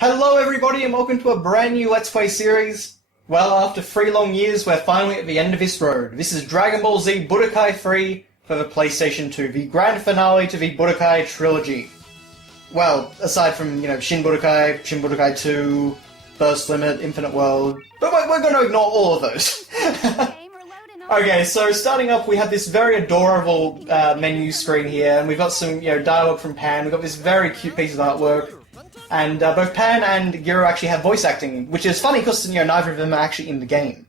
Hello everybody and welcome to a brand new Let's Play series. Well, after 3 long years, we're finally at the end of this road. This is Dragon Ball Z Budokai 3 for the PlayStation 2, the grand finale to the Budokai trilogy. Well, aside from, Shin Budokai 2, Burst Limit, Infinite World, but we're going to ignore all of those. Okay, so starting up, we have this very adorable menu screen here, and we've got some, dialogue from Pan. We've got this very cute piece of artwork. And both Pan and Giro actually have voice acting, which is funny because neither of them are actually in the game.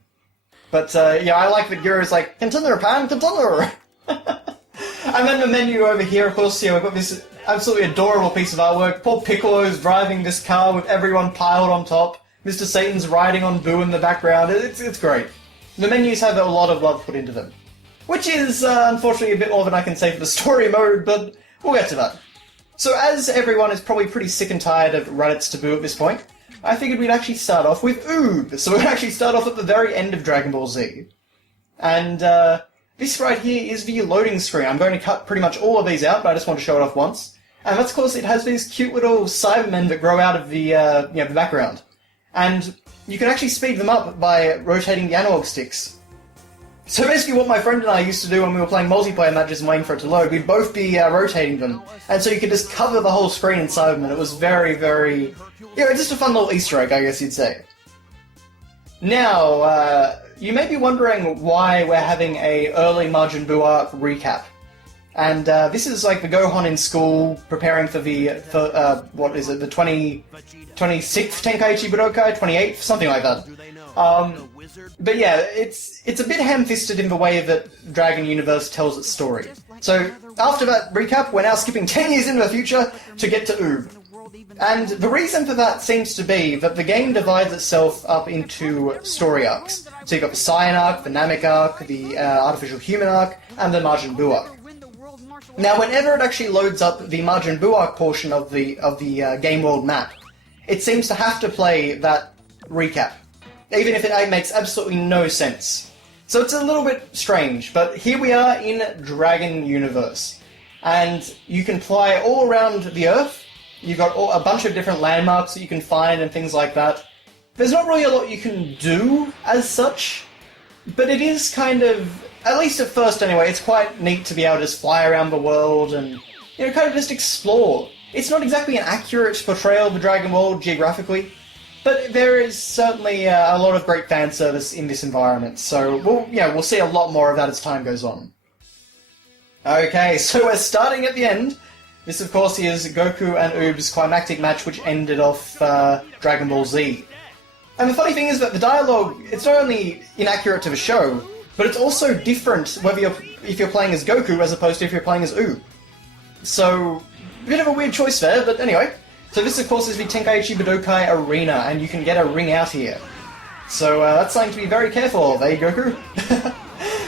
But I like that Giro's like, "Continue, Pan, continue!" And then the menu over here, of course, we've got this absolutely adorable piece of artwork. Poor Piccolo's driving this car with everyone piled on top. Mr. Satan's riding on Boo in the background. It's great. The menus have a lot of love put into them. Which is, unfortunately, a bit more than I can say for the story mode, but we'll get to that. So as everyone is probably pretty sick and tired of Raditz Taboo at this point, I figured we'd actually start off with Oob. So we'll actually start off at the very end of Dragon Ball Z. And this right here is the loading screen. I'm going to cut pretty much all of these out, but I just want to show it off once. And that's because it has these cute little Cybermen that grow out of the the background. And you can actually speed them up by rotating the analog sticks. So basically what my friend and I used to do when we were playing multiplayer matches and waiting for it to load, we'd both be rotating them. And so you could just cover the whole screen in Cybermen. It was very, very... just a fun little Easter egg, I guess you'd say. Now, you may be wondering why we're having a early Majin Buu arc recap. And this is like the Gohan in school preparing for the 26th Tenkaichi Budokai, 28th, something like that. But yeah, it's a bit ham-fisted in the way that Dragon Universe tells its story. So, after that recap, we're now skipping 10 years into the future to get to Oob. And the reason for that seems to be that the game divides itself up into story arcs. So you've got the Saiyan arc, the Namek arc, the Artificial Human arc, and the Majin Buu arc. Now, whenever it actually loads up the Majin Buu arc portion of the game world map, it seems to have to play that recap, even if it makes absolutely no sense. So it's a little bit strange, but here we are in Dragon Universe. And you can fly all around the Earth. You've got a bunch of different landmarks that you can find and things like that. There's not really a lot you can do as such, but it is kind of, at least at first anyway, it's quite neat to be able to just fly around the world and, kind of just explore. It's not exactly an accurate portrayal of the Dragon world geographically, but there is certainly a lot of great fan service in this environment, so we'll see a lot more of that as time goes on. Okay, so we're starting at the end. This, of course, is Goku and Oob's climactic match, which ended off Dragon Ball Z. And the funny thing is that the dialogue, it's not only inaccurate to the show, but it's also different if you're playing as Goku as opposed to if you're playing as Oob. So, a bit of a weird choice there, but anyway. So this, of course, is the Tenkaichi Budokai Arena, and you can get a ring out here. So that's something to be very careful of, eh, Goku?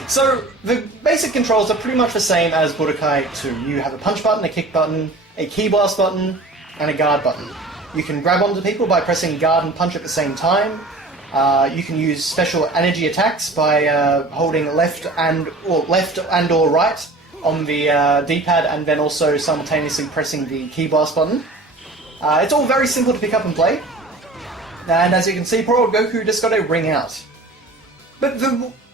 So the basic controls are pretty much the same as Budokai 2. You have a punch button, a kick button, a key blast button, and a guard button. You can grab onto people by pressing guard and punch at the same time. You can use special energy attacks by holding left and or right on the D-pad, and then also simultaneously pressing the key blast button. It's all very simple to pick up and play. And as you can see, poor old Goku just got a ring out. But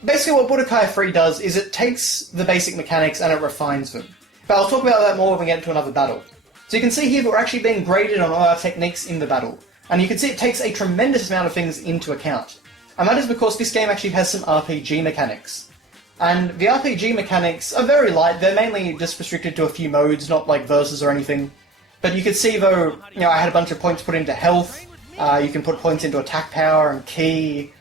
basically what Budokai 3 does is it takes the basic mechanics and it refines them. But I'll talk about that more when we get into another battle. So you can see here that we're actually being graded on all our techniques in the battle. And you can see it takes a tremendous amount of things into account. And that is because this game actually has some RPG mechanics. And the RPG mechanics are very light. They're mainly just restricted to a few modes, not like versus or anything. But you can see, though, I had a bunch of points put into health. You can put points into attack power and ki,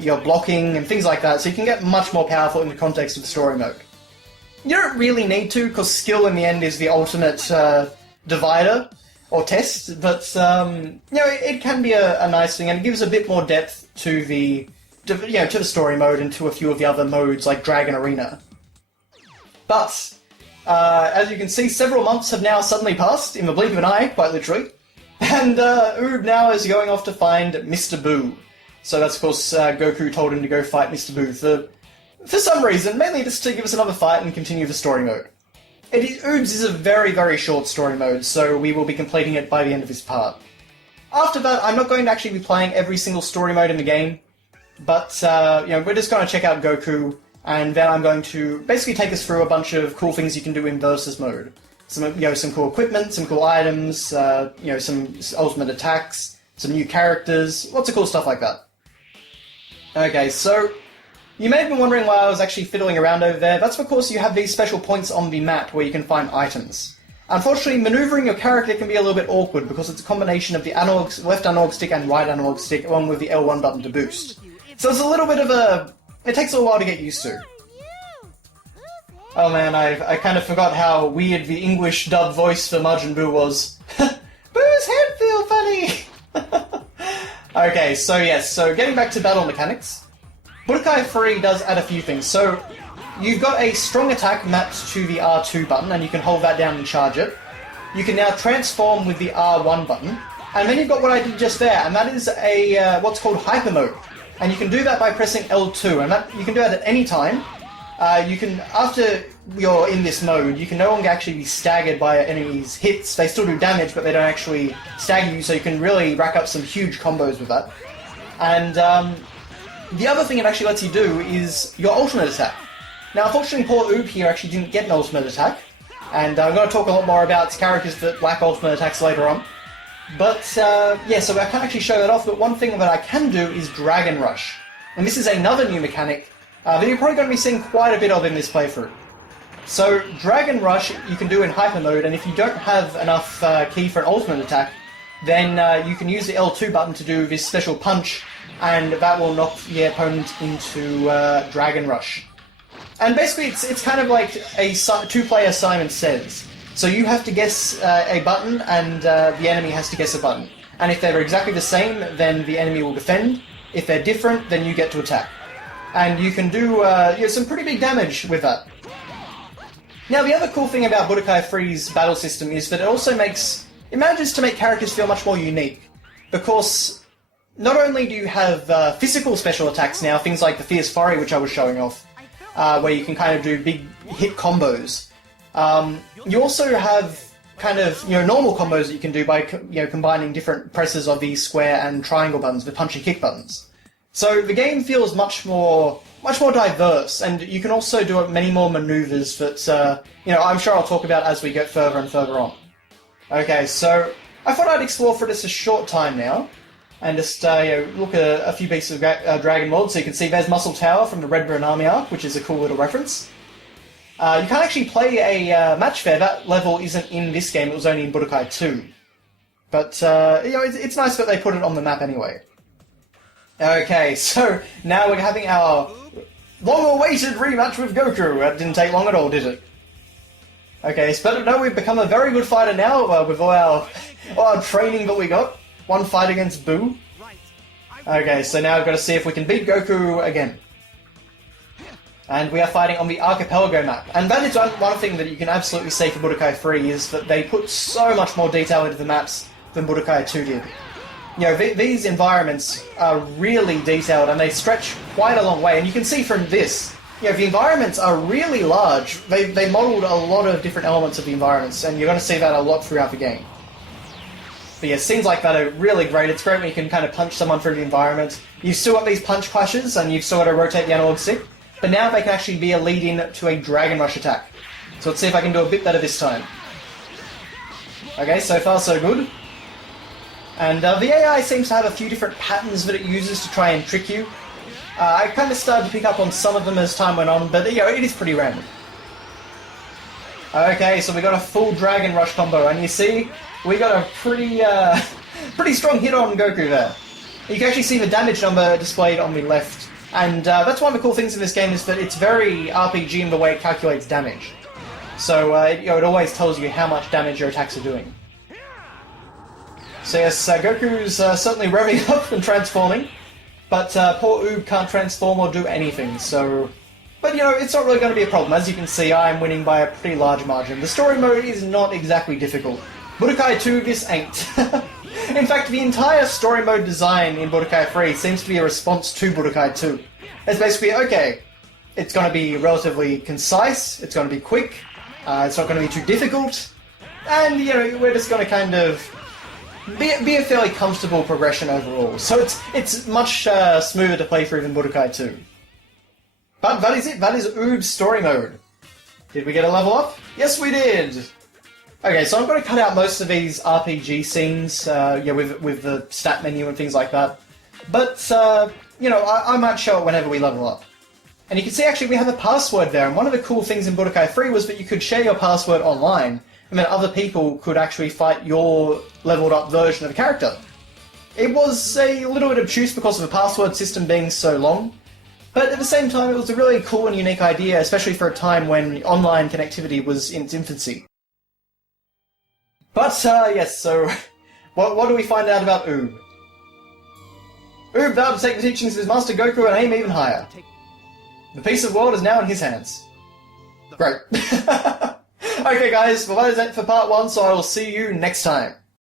your blocking and things like that. So you can get much more powerful in the context of the story mode. You don't really need to, because skill in the end is the ultimate divider or test. But it can be a nice thing, and it gives a bit more depth to the story mode and to a few of the other modes like Dragon Arena. But as you can see, several months have now suddenly passed, in the blink of an eye, quite literally. And Oob now is going off to find Mr. Buu. So that's, of course, Goku told him to go fight Mr. Buu for some reason, mainly just to give us another fight and continue the story mode. Oob's is a very, very short story mode, so we will be completing it by the end of this part. after that, I'm not going to actually be playing every single story mode in the game, but we're just going to check out Goku, and then I'm going to basically take us through a bunch of cool things you can do in versus mode. Some cool equipment, some cool items, some ultimate attacks, some new characters, lots of cool stuff like that. Okay, so you may have been wondering why I was actually fiddling around over there. That's because you have these special points on the map where you can find items. Unfortunately, maneuvering your character can be a little bit awkward because it's a combination of the left analog stick and right analog stick along with the L1 button to boost. So it's a little bit of it takes a while to get used to. Oh man, I kind of forgot how weird the English dub voice for Majin Buu was. Boo's head feel funny! Okay, so getting back to battle mechanics, Budokai 3 does add a few things. So you've got a strong attack mapped to the R2 button, and you can hold that down and charge it. You can now transform with the R1 button, and then you've got what I did just there, and that is a what's called hyper mode. And you can do that by pressing L2, and you can do that at any time. After you're in this mode, you can no longer actually be staggered by enemies' hits. They still do damage, but they don't actually stagger you, so you can really rack up some huge combos with that. And the other thing it actually lets you do is your ultimate attack. Now, unfortunately, poor Oob here actually didn't get an ultimate attack, and I'm going to talk a lot more about characters that lack ultimate attacks later on. But, so I can't actually show that off, but one thing that I can do is Dragon Rush. And this is another new mechanic that you're probably going to be seeing quite a bit of in this playthrough. So, Dragon Rush you can do in hyper mode, and if you don't have enough ki for an ultimate attack, then you can use the L2 button to do this special punch, and that will knock the opponent into Dragon Rush. And basically, it's kind of like a two-player Simon Says. So you have to guess a button, and the enemy has to guess a button. And if they're exactly the same, then the enemy will defend. If they're different, then you get to attack. And you can do some pretty big damage with that. Now, the other cool thing about Budokai 3's battle system is that it manages to make characters feel much more unique. Because not only do you have physical special attacks now, things like the Fierce Fury, which I was showing off, where you can kind of do big hit combos. You also have kind of normal combos that you can do by combining different presses of the square and triangle buttons, the punch and kick buttons. So the game feels much more diverse, and you can also do many more maneuvers that I'm sure I'll talk about as we get further and further on. Okay, so I thought I'd explore for just a short time now, and just look at a few pieces of Dragon Lord. So you can see there's Muscle Tower from the Red Burn Army arc, which is a cool little reference. You can't actually play a match fair. That level isn't in this game. It was only in Budokai 2. But it's nice that they put it on the map anyway. Okay, so now we're having our long-awaited rematch with Goku. That didn't take long at all, did it? Okay, so no, we've become a very good fighter now with all our training that we got. One fight against Buu. Okay, so now we've got to see if we can beat Goku again. And we are fighting on the Archipelago map. And that is one thing that you can absolutely say for Budokai 3 is that they put so much more detail into the maps than Budokai 2 did. These environments are really detailed and they stretch quite a long way. And you can see from this, the environments are really large. They modelled a lot of different elements of the environments, and you're going to see that a lot throughout the game. But yeah, scenes like that are really great. It's great when you can kind of punch someone through the environment. You've still got these punch clashes, and you've still got to rotate the analog stick. But now they can actually be a lead-in to a Dragon Rush attack. So let's see if I can do a bit better this time. Okay, so far so good. And the AI seems to have a few different patterns that it uses to try and trick you. I kind of started to pick up on some of them as time went on, but it is pretty random. Okay, so we got a full Dragon Rush combo, and you see, we got a pretty strong hit on Goku there. You can actually see the damage number displayed on the left, and that's one of the cool things in this game is that it's very RPG in the way it calculates damage. So it always tells you how much damage your attacks are doing. So yes, Goku's certainly revving up and transforming, but poor Oob can't transform or do anything, so... But it's not really going to be a problem. As you can see, I'm winning by a pretty large margin. The story mode is not exactly difficult. Budokai 2, this ain't. In fact, the entire story mode design in Budokai 3 seems to be a response to Budokai 2. It's basically, okay, it's going to be relatively concise, it's going to be quick, it's not going to be too difficult, and, we're just going to kind of be a fairly comfortable progression overall. So it's much smoother to play through than Budokai 2. But that is it. That is Oob's story mode. Did we get a level up? Yes, we did. Okay, so I'm going to cut out most of these RPG scenes, with the stat menu and things like that. But I might show it whenever we level up. And you can see actually we have a password there, and one of the cool things in Budokai 3 was that you could share your password online, and then other people could actually fight your leveled up version of the character. It was a little bit obtuse because of the password system being so long, but at the same time it was a really cool and unique idea, especially for a time when online connectivity was in its infancy. But, yes, so what do we find out about Oob? Oob vowed to take the teachings of his master Goku and aim even higher. The piece of the world is now in his hands. Great. Okay guys, well that is it for part 1, so I will see you next time.